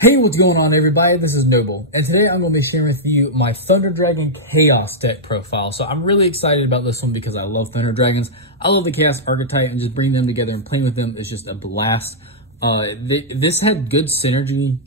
Hey, what's going on everybody? This is Noble, and today I'm going to be sharing with you my Thunder Dragon Chaos deck profile. So I'm really excited about this one because I love Thunder Dragons. I love the Chaos archetype, and just bringing them together and playing with them is just a blast. This had good synergy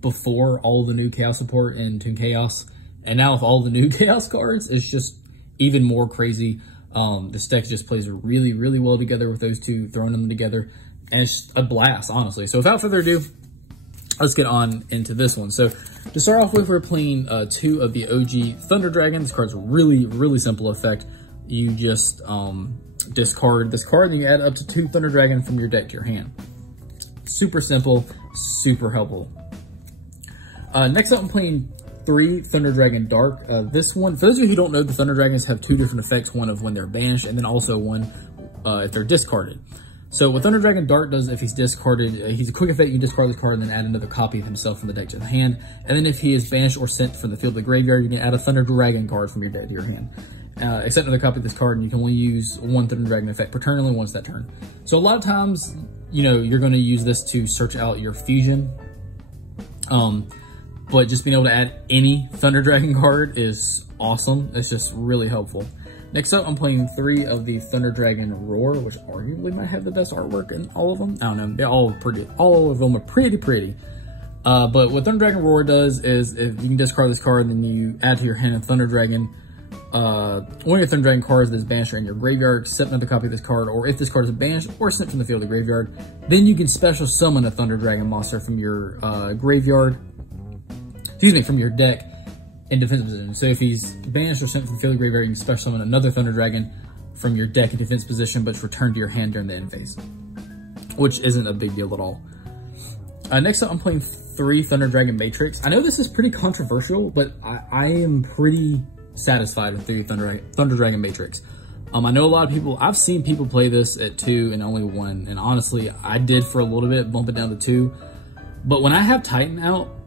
before all the new Chaos support in Toon Chaos, and now with all the new Chaos cards, it's just even more crazy. This deck just plays really, really well together with those two, throwing them together, and it's just a blast, honestly. So without further ado, let's get on into this one. So to start off with, we're playing two of the OG Thunder Dragon. This card's really, really simple effect. You just discard this card, and you add up to 2 Thunder Dragon from your deck to your hand. Super simple, super helpful. Next up, I'm playing 3 Thunder Dragon Dark. This one, for those of you who don't know, the Thunder Dragons have 2 different effects. One of when they're banished, and then also one if they're discarded. So what Thunder Dragon Dark does, if he's discarded, he's a quick effect. You discard this card and then add another copy of himself from the deck to the hand. And then if he is banished or sent from the field to the graveyard, you can add a Thunder Dragon card from your deck to your hand. Except another copy of this card, and you can only use 1 Thunder Dragon effect per turn, only once that turn. So a lot of times, you know, you're going to use this to search out your fusion. But just being able to add any Thunder Dragon card is awesome. It's just really helpful. Next up, I'm playing 3 of the Thunder Dragon Roar, which arguably might have the best artwork in all of them. I don't know, they're all pretty. All of them are pretty. But what Thunder Dragon Roar does is, if you can discard this card, then you add to your hand a Thunder Dragon. One of your Thunder Dragon cards that's banished in your graveyard, except another copy of this card, or if this card is banished or sent from the field to the graveyard, then you can special summon a Thunder Dragon monster from your graveyard. Excuse me, from your deck in defensive position. So if he's banished or sent from the field to the graveyard, you can special summon another Thunder Dragon from your deck in defense position, but it's returned to your hand during the end phase, which isn't a big deal at all. Next up, I'm playing 3 Thunder Dragon Matrix. I know this is pretty controversial, but I am pretty satisfied with 3 Thunder Dragon Matrix. I know a lot of people, I've seen people play this at 2 and only 1, and honestly, I did for a little bit, bump it down to 2. But when I have Titan out,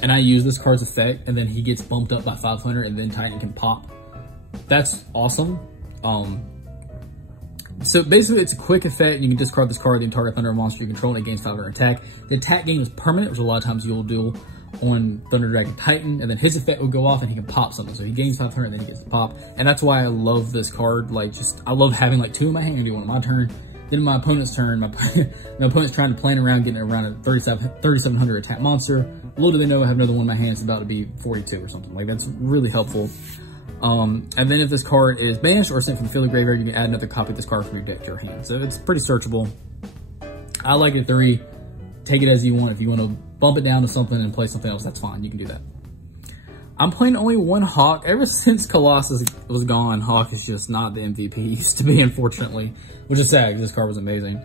and I use this card's effect, and then he gets bumped up by 500, and then Titan can pop, that's awesome. So basically, it's a quick effect. You can discard this card, then target Thunder monster you control, and it gains 500 attack. The attack gain is permanent, which a lot of times you'll do on Thunder Dragon Titan, and then his effect will go off, and he can pop something. So he gains 500, and then he gets to pop, and that's why I love this card. Like, just, I love having like 2 in my hand. I do one on my turn, then my opponent's turn. My opponent's trying to plan around getting around a 3,700 attack monster. Little do they know I have another one in my hand. It's about to be 42 or something. Like, that's really helpful. And then if this card is banished or sent from the field to graveyard, you can add another copy of this card from your deck to your hand. So it's pretty searchable. I like it 3. Take it as you want. If you want to bump it down to something and play something else, that's fine. You can do that. I'm playing only 1 Hawk. Ever since Colossus was gone, Hawk is just not the MVP he used to be, unfortunately, which is sad because this card was amazing.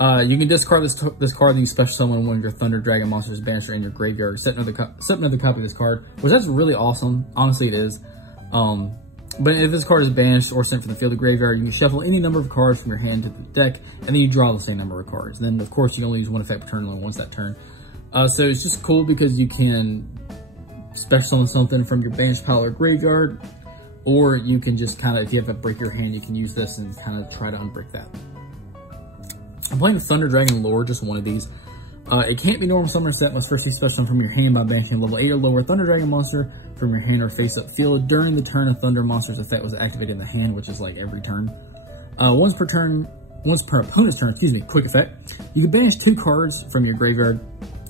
You can discard this card, then you special summon one of your Thunder Dragon monsters banished in your graveyard. Set another copy of this card, which that's really awesome. Honestly, it is. But if this card is banished or sent from the field to graveyard, you can shuffle any number of cards from your hand to the deck, and then you draw the same number of cards. And then, of course, you can only use 1 effect per turn, only once that turn. So it's just cool because you can special summon something from your banished pile or graveyard, or you can just kind of, if you have to break your hand, you can use this and kind of try to unbreak that. I'm playing the Thunder Dragon Lore, just one of these. It can't be normal summon set unless first you special summon from your hand by banishing a level 8 or lower Thunder Dragon monster from your hand or face up field during the turn a Thunder monster's effect was activated in the hand, which is like every turn. Once per opponent's turn, excuse me, quick effect. You can banish 2 cards from your graveyard,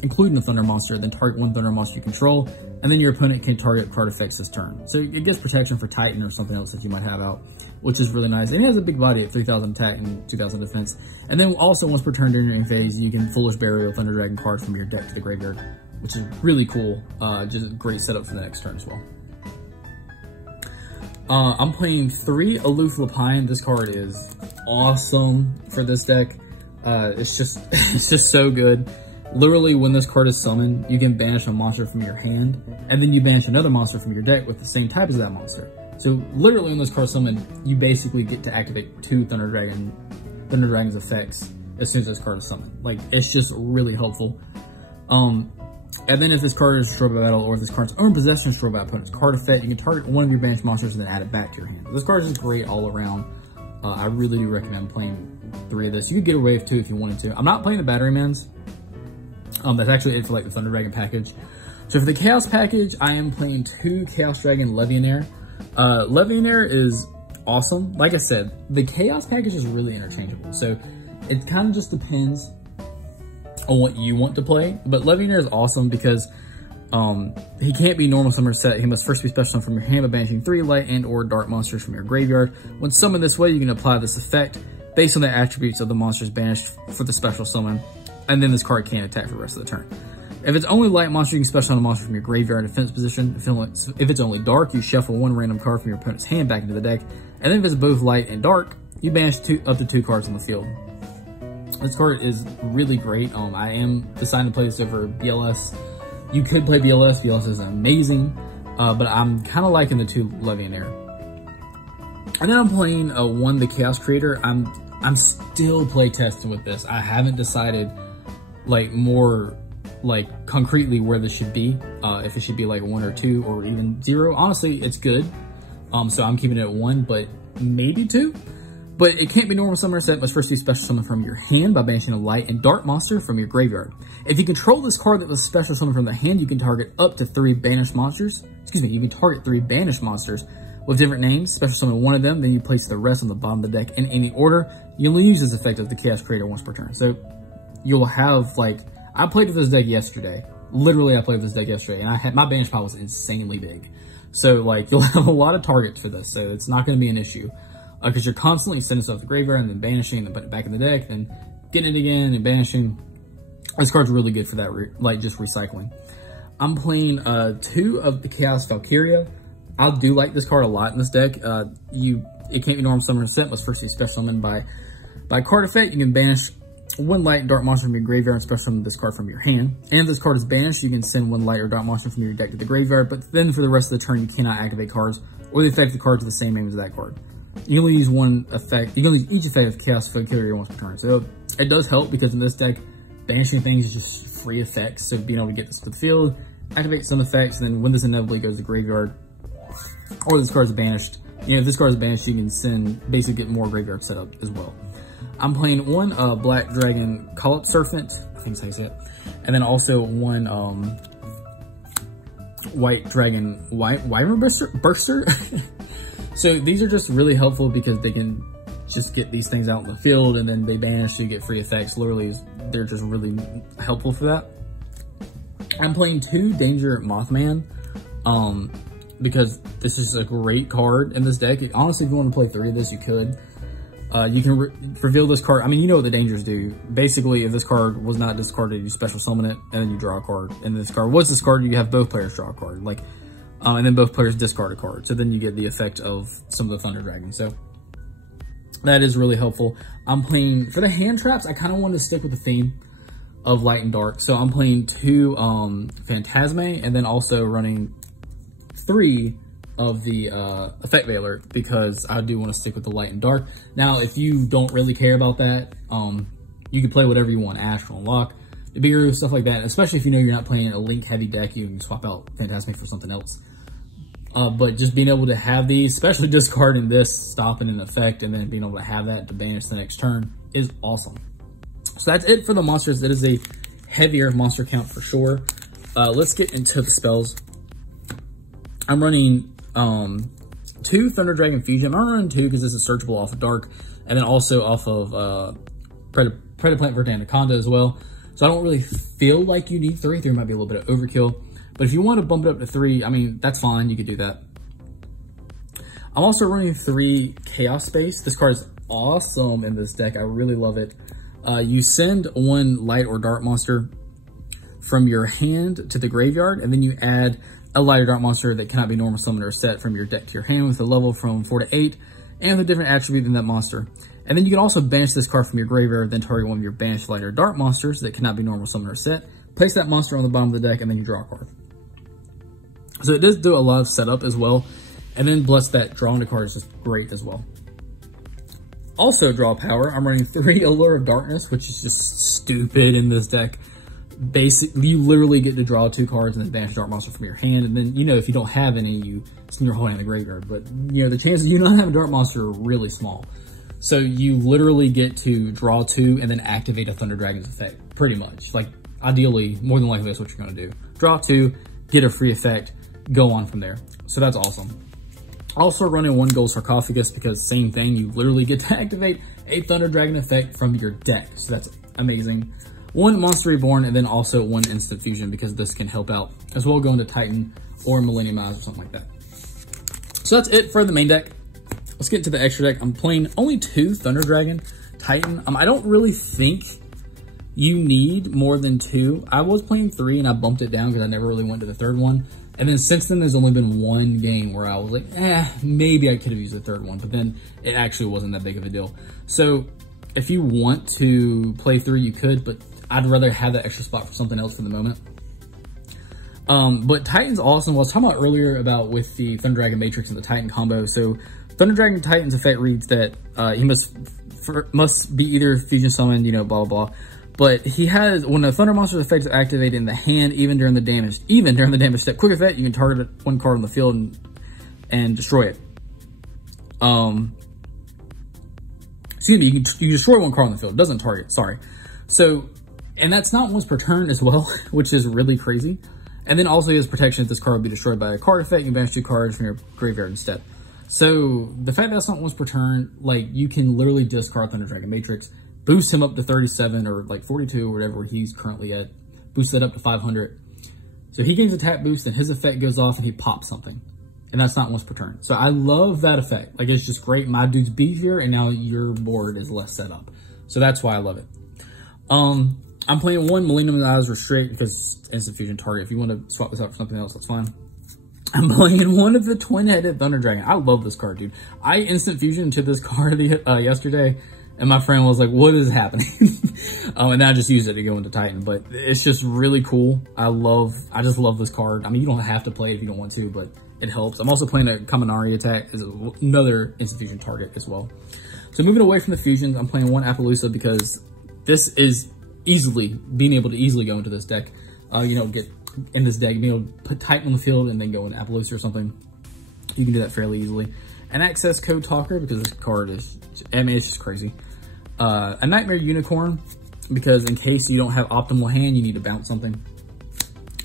including the Thunder monster, then target 1 Thunder monster you control, and then your opponent can target card effects this turn. So it gets protection for Titan or something else that you might have out, which is really nice. And it has a big body at 3,000 attack and 2,000 defense. And then also once per turn during your end phase, you can Foolish Burial Thunder Dragon cards from your deck to the graveyard, which is really cool. Just a great setup for the next turn as well. I'm playing 3 Aloof Lapine. This card is awesome for this deck. It's just so good. Literally, when this card is summoned, you can banish a monster from your hand, and then you banish another monster from your deck with the same type as that monster. So literally, when this card is summoned, you basically get to activate 2 Thunder Dragon's effects as soon as this card is summoned. Like, it's just really helpful. And then if this card is destroyed by battle, or if this card's own possession is destroyed by opponent's card effect, you can target one of your banished monsters and then add it back to your hand. This card is just great all around. I really do recommend playing 3 of this. You could get away with 2 if you wanted to. I'm not playing the Batterymans. That's actually it for like the Thunder Dragon package. So for the Chaos package, I am playing 2 Chaos Dragon Levianair. Levianair is awesome. Like I said, the Chaos package is really interchangeable. So it kind of just depends on what you want to play. But Levianair is awesome because he can't be normal summon or set. He must first be special summoned from your hand by banishing 3 light and or dark monsters from your graveyard. When summoned this way, you can apply this effect based on the attributes of the monsters banished for the special summon. And then this card can't attack for the rest of the turn. If it's only light monster, you can special summon a monster from your graveyard in defense position. If it's only dark, you shuffle 1 random card from your opponent's hand back into the deck. And then if it's both light and dark, you banish up to 2 cards on the field. This card is really great. I am deciding to play this over BLS. You could play BLS. BLS is amazing. But I'm kind of liking the 2 Levianair. And then I'm playing 1 the Chaos Creator. I'm still play testing with this. I haven't decided like more like concretely where this should be. If it should be like 1 or 2 or even 0. Honestly, it's good. So I'm keeping it at 1, but maybe 2. But it can't be normal summon or set. Must first be special summon from your hand by banishing a light and dark monster from your graveyard. If you control this card that was special summoned from the hand, you can target up to 3 banished monsters. Excuse me, you can target 3 banished monsters with different names. Special summon 1 of them, then you place the rest on the bottom of the deck in any order. You'll use this effect of the Chaos Creator once per turn. So you'll have like, I played with this deck yesterday. Literally, I played with this deck yesterday, and I had my banish pile was insanely big. So like, you'll have a lot of targets for this, so it's not going to be an issue. Because you're constantly sending stuff to the graveyard and then banishing and then putting it back in the deck, then getting it again and banishing. This card's really good for that, like just recycling. I'm playing 2 of the Chaos Valkyria. I do like this card a lot in this deck. It can't be normal summon or set. Must first be special summoned by card effect. You can banish 1 light and dark monster from your graveyard and special summon this card from your hand. And if this card is banished, you can send 1 light or dark monster from your deck to the graveyard. But then for the rest of the turn, you cannot activate cards or the effective cards with the same name as that card. You can only use 1 effect. You can only use each effect of Chaos Valkyria once per turn. So it does help because in this deck, banishing things is just free effects. So being able to get this to the field, activate some effects, and then when this inevitably goes to the graveyard, or this card is banished, if this card is banished, you can basically get more graveyard setup as well. I'm playing 1 Black Dragon Call-Up Serpent, I think that's how you say it, and then also 1 White Dragon Wyvern Burster. So these are just really helpful because they can just get these things out in the field and then they banish, so you get free effects. Literally, they're just really helpful for that. I'm playing 2 Danger Mothman because this is a great card in this deck. Honestly, if you want to play 3 of this, you could. You can reveal this card. I mean, you know what the dangers do. Basically, if this card was not discarded, you special summon it, and then you draw a card. And this card was discarded, you have both players draw a card. And then both players discard a card. So then you get the effect of some of the Thunder Dragons. So that is really helpful. I'm playing, for the hand traps, I kind of want to stick with the theme of light and dark. So I'm playing 2 Phantasme, and then also running 3 of the Effect Veiler, because I do want to stick with the light and dark. Now, if you don't really care about that, you can play whatever you want, Astral, Lock, Ibiru, stuff like that. Especially if you know you're not playing a Link heavy deck, you can swap out Phantasme for something else. But just being able to have these, especially discarding this, stopping an effect, and then being able to have that to banish the next turn is awesome. So that's it for the monsters. It is a heavier monster count for sure. Let's get into the spells. I'm running 2 Thunder Dragon Fusion. I'm running 2 because this is searchable off of Dark, and then also off of Predaplant Verdanaconda as well. So I don't really feel like you need 3. 3 might be a little bit of overkill. But if you want to bump it up to 3, I mean, that's fine. You could do that. I'm also running 3 Chaos Space. This card is awesome in this deck. I really love it. You send 1 light or dark monster from your hand to the graveyard, and then you add a light or dark monster that cannot be normal summoned or set from your deck to your hand with a level from 4 to 8, and with a different attribute than that monster. And then you can also banish this card from your graveyard, then target 1 of your banished light or dark monsters that cannot be normal summoned or set. Place that monster on the bottom of the deck, and then you draw a card. So it does do a lot of setup as well. And then bless that drawing the card is just great as well. Also draw power. I'm running 3 Allure of Darkness, which is just stupid in this deck. Basically, you literally get to draw 2 cards and then banish a dark monster from your hand. And then, if you don't have any, you send your whole hand in the graveyard. But, the chances of you not having a dark monster are really small. So you literally get to draw 2 and then activate a Thunder Dragon's effect, pretty much. Like, ideally, more than likely, that's what you're gonna do. Draw 2, get a free effect, go on from there. So that's awesome. Also running 1 gold Sarcophagus because same thing, you literally get to activate a Thunder Dragon effect from your deck. So that's amazing. 1 Monster Reborn, and then also 1 Instant Fusion because this can help out as well going to Titan or Millennium Eyes or something like that. So that's it for the main deck. Let's get to the extra deck. I'm playing only 2 Thunder Dragon Titan. I don't really think you need more than 2. I was playing 3 and I bumped it down because I never really went to the 3rd one. And then since then, there's only been 1 game where I was like, maybe I could have used the 3rd one, but then it actually wasn't that big of a deal. So if you want to play 3, you could, but I'd rather have that extra spot for something else for the moment. But Titan's awesome. Well, I was talking about earlier about with the Thunder Dragon Matrix and the Titan combo. So Thunder Dragon Titan's effect reads that he must be either fusion summoned, you know, blah, blah, blah. But he has, when a Thunder Monster's effect is activated in the hand, even during the damage step, quick effect, you can target 1 card on the field and destroy it. Excuse me, you destroy 1 card on the field. It doesn't target, sorry. So, and that's not once per turn as well, which is really crazy. And then also he has protection if this card will be destroyed by a card effect. You can banish 2 cards from your graveyard instead. So the fact that that's not once per turn, like you can literally discard Thunder Dragon Matrix, boost him up to 37 or like 42 or whatever he's currently at, boost it up to 500. So he gains a tap boost and his effect goes off and he pops something. And that's not once per turn. So I love that effect. Like it's just great. My dude's beefier and now your board is less set up. So that's why I love it. I'm playing 1 Millennium Eyes Restrict because instant fusion target. If you want to swap this out for something else, that's fine. I'm playing 1 of the twin-headed Thunder Dragon. I love this card, dude. I instant fusion to this card yesterday, and my friend was like, what is happening? And then I just used it to go into Titan, but it's just really cool. I just love this card. I mean, you don't have to play it if you don't want to, but it helps. I'm also playing a Kaminari attack as another instant fusion target as well. So moving away from the fusions, I'm playing 1 Appaloosa because this is being able to easily go into this deck. You know, get in this deck, being able to put Titan on the field and then go into Appaloosa or something. You can do that fairly easily. An Access Code Talker because this card is, I mean, it's just crazy. A Nightmare Unicorn because in case you don't have optimal hand, you need to bounce something.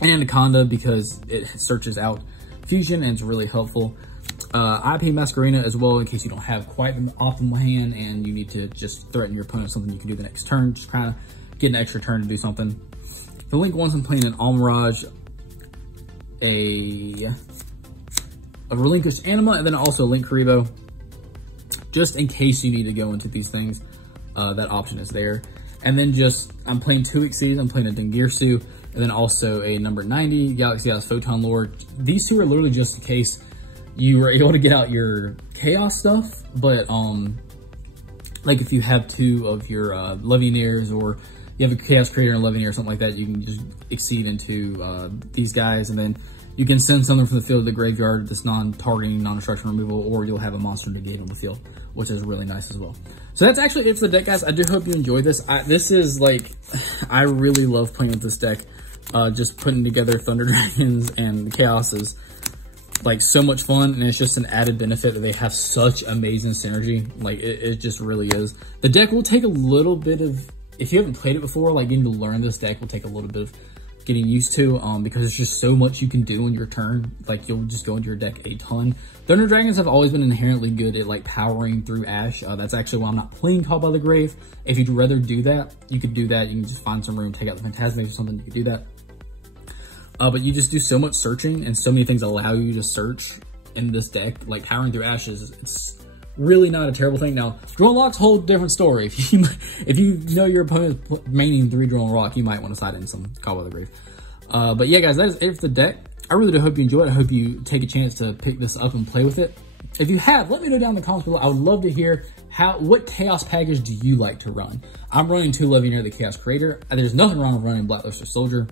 And Anaconda because it searches out fusion and it's really helpful. IP Masquerena as well in case you don't have quite an optimal hand and you need to just threaten your opponent something you can do the next turn. Just kind of get an extra turn to do something. The Link ones, I'm playing an Almirage, a Relinquished Anima, and then also Link Karibo. Just in case you need to go into these things, that option is there. And then I'm playing 2 Exceeds, I'm playing a Dengirsu, and then also a number 90, Galaxy Eyes Photon Lord. These 2 are literally just in case you were able to get out your Chaos stuff, but like if you have 2 of your Legionnaires or you have a Chaos Creator and a Legionnaire or something like that, you can just exceed into these guys, and then you can send something from the field to the graveyard that's non-targeting, non-destruction removal, or you'll have a monster negate on the field, which is really nice as well. So that's actually it for the deck, guys. I do hope you enjoyed this. This is like, I really love playing with this deck. Just putting together Thunder Dragons and the Chaos is like so much fun, and it's just an added benefit that they have such amazing synergy. Like it just really is. The deck will take a little bit of, if you haven't played it before, like getting to learn this deck will take a little bit of getting used to, because there's just so much you can do in your turn. Like you'll just go into your deck a ton. Thunder Dragons have always been inherently good at like powering through Ash. That's actually why I'm not playing Call by the Grave. If you'd rather do that, you could do that. You can just find some room, take out the Phantasmics or something, you could do that. But you just do so much searching, and so many things allow you to search in this deck. Like powering through Ashes, it's really not a terrible thing. Now, Drone Rock's a whole different story. If you know your opponent is maining 3 Drone Rock, you might want to side in some Call by the Grave. But yeah, guys, that is it for the deck. I really do hope you enjoy it. I hope you take a chance to pick this up and play with it. If you have, let me know down in the comments below. I would love to hear what Chaos package do you like to run? I'm running 2 Legionnaire, the Chaos Creator. There's nothing wrong with running Blackluster Soldier.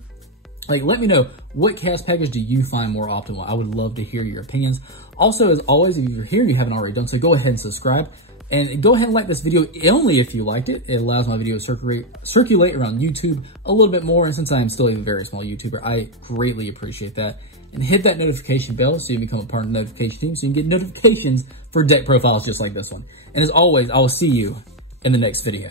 Like, let me know, what Chaos package do you find more optimal? I would love to hear your opinions. Also, as always, if you're here and you haven't already done so, go ahead and subscribe. And go ahead and like this video only if you liked it. It allows my video to circulate around YouTube a little bit more. And since I am still a very small YouTuber, I greatly appreciate that. and hit that notification bell so you become a part of the notification team so you can get notifications for deck profiles just like this one. And as always, I will see you in the next video.